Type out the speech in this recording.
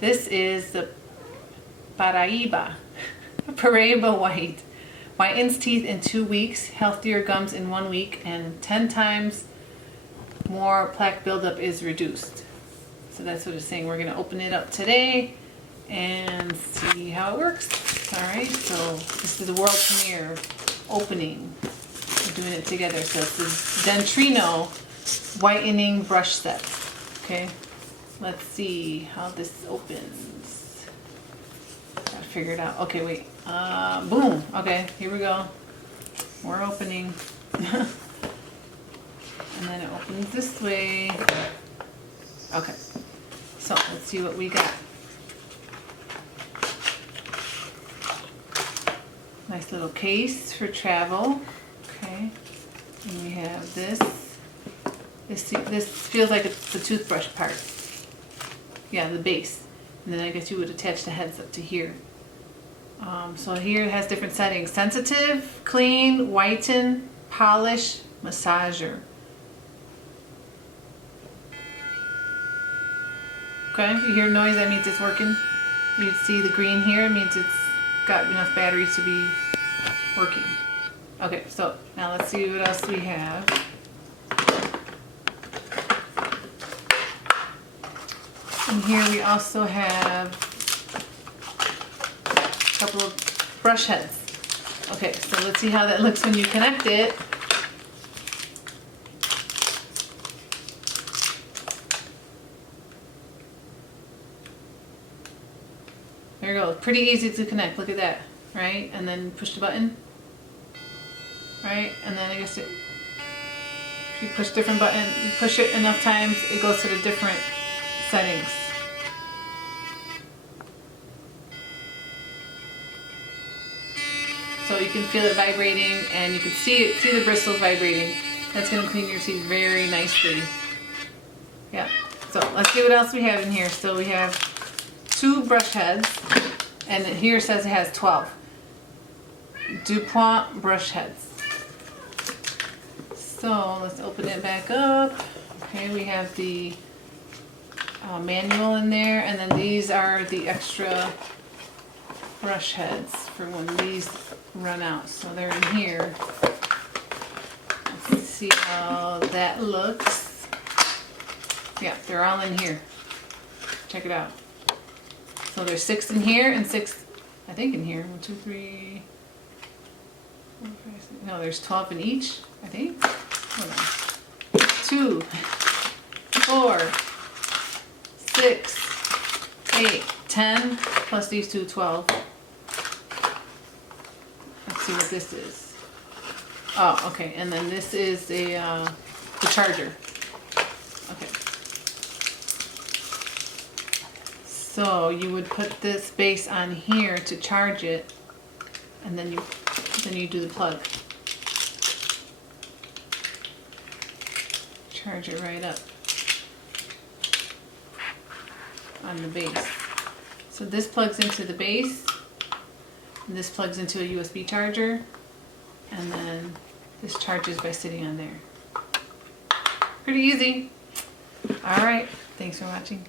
This is the Paraiba White. Whitens teeth in 2 weeks, healthier gums in 1 week, and 10 times more plaque buildup is reduced. So that's what it's saying. We're going to open it up today and see how it works. Alright, so this is a world premiere opening. We're doing it together. So this is Dentrino whitening brush set. Okay, let's see how this opens. Gotta figure it out. Okay, wait. Boom. Okay, here we go. We're opening. And then it opens this way. Okay, so let's see what we got. Nice little case for travel. Okay, and we have this. This feels like it's the toothbrush part. Yeah, the base. And then I guess you would attach the heads up to here. So here it has different settings: sensitive, clean, whiten, polish, massager. Okay, you hear noise, that means it's working. You see the green here, it means it's got enough batteries to be working. Okay, so now let's see what else we have. And here we also have a couple of brush heads. Okay, so let's see how that looks when you connect it. There you go. Pretty easy to connect. Look at that, right? And then push the button, right? And then I guess if you push different button, you push it enough times, it goes to the different settings. So you can feel it vibrating, and you can see the bristles vibrating. That's going to clean your teeth very nicely. Yeah. So let's see what else we have in here. So we have 2 brush heads, and here it says it has 12 DuPont brush heads. So let's open it back up. Okay, we have the manual in there, and then these are the extra brush heads for when these run out. So they're in here. Let's see how that looks. Yeah, they're all in here. Check it out. So there's 6 in here and 6, I think, in here. 1, 2, 3, 4, 5, 6. No, there's 12 in each, I think. Hold on. 2, 4, 6, 8, 10, plus these 2, 12. Let's see what this is. Oh, okay. And then this is the charger. Okay. So you would put this base on here to charge it, and then you do the plug. Charge it right up on the base. So this plugs into the base, and this plugs into a USB charger, and then this charges by sitting on there. Pretty easy. All right. Thanks for watching.